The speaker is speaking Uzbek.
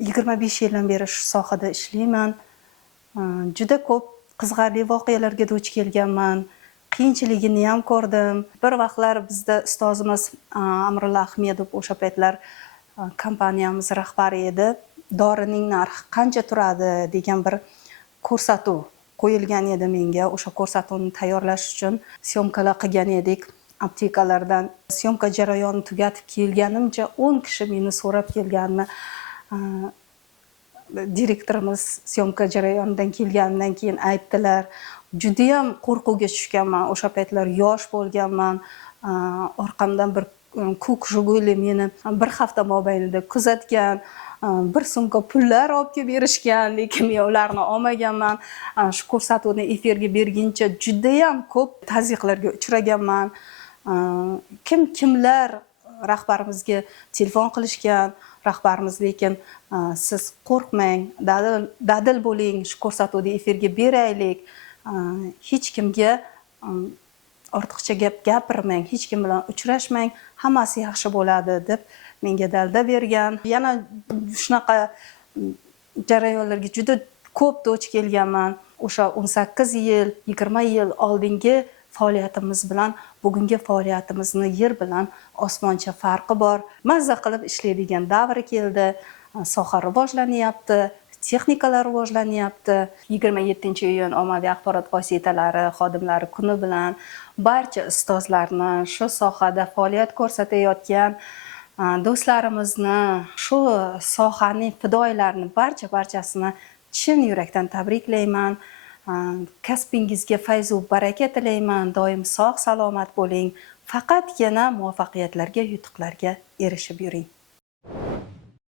25 yildan beri shu sohada ishlayman. Juda ko'p qiziqarli voqealarga duch kelganman. Qiyinchiligini ham ko'rdim. Bir vaqtlar bizda ustozimiz Amrulla Ahmedov o'sha paytlar kompaniyamiz rahbari edi. Dorining narxi qancha turadi degan bir ko'rsatuv qo'yilgan edi menga. O'sha ko'rsatuvni tayyorlash uchun syomkalar qilgan edik. Aptekalardan syomka jarayonini tugatib kelganimcha 10 kishi meni so'rab kelganini, direktorimiz syomka jarayonidan kelgandan keyin aytdilar. Juda ham qo'rquvga tushganman. O'sha paytlar yosh bo'lganman. Orqamdan bir ko'k Jiguli meni bir hafta mobaynida kuzatgan. Bir sumka pullar olib kelib berishgan, lekin men ularni olmaganman. Shu ko'rsatuvni efirga berguncha juda ham ko'p tazyiqlarga uchraganman. Kimlar rahbarimizga telefon qilishgan, rahbarimiz lekin siz qo'rqmang, dadil bo'ling, shu ko'rsatuvni efirga beraylik. Hech kimga ortiqcha gap gapirmang, hech kim bilan uchrashmang, hammasi yaxshi bo'ladi deb menga dalda bergan. Yana shunaqa jarayonlarga juda ko'p duch kelganman. O'sha 18 yil, 20 yil oldingi faoliyatimiz bilan bugungi faoliyatimizni yer bilan osmoncha farqi bor. Mazza qilib ishlaydigan davr keldi. Soha rivojlanyapti, texnikalar rivojlanyapti. 27-iyun ommaviy axborot vositalari xodimlari kuni bilan barcha ustozlarni, shu sohada faoliyat ko'rsatayotgan do'stlarimizni, shu sohaning fidoyilarini barchasini chin yurakdan tabriklayman. Kasbingizga fayzu baraka tilayman. Doim sog' salomat bo'ling. Faqatgina muvaffaqiyatlarga, yutuqlarga erishib yuring.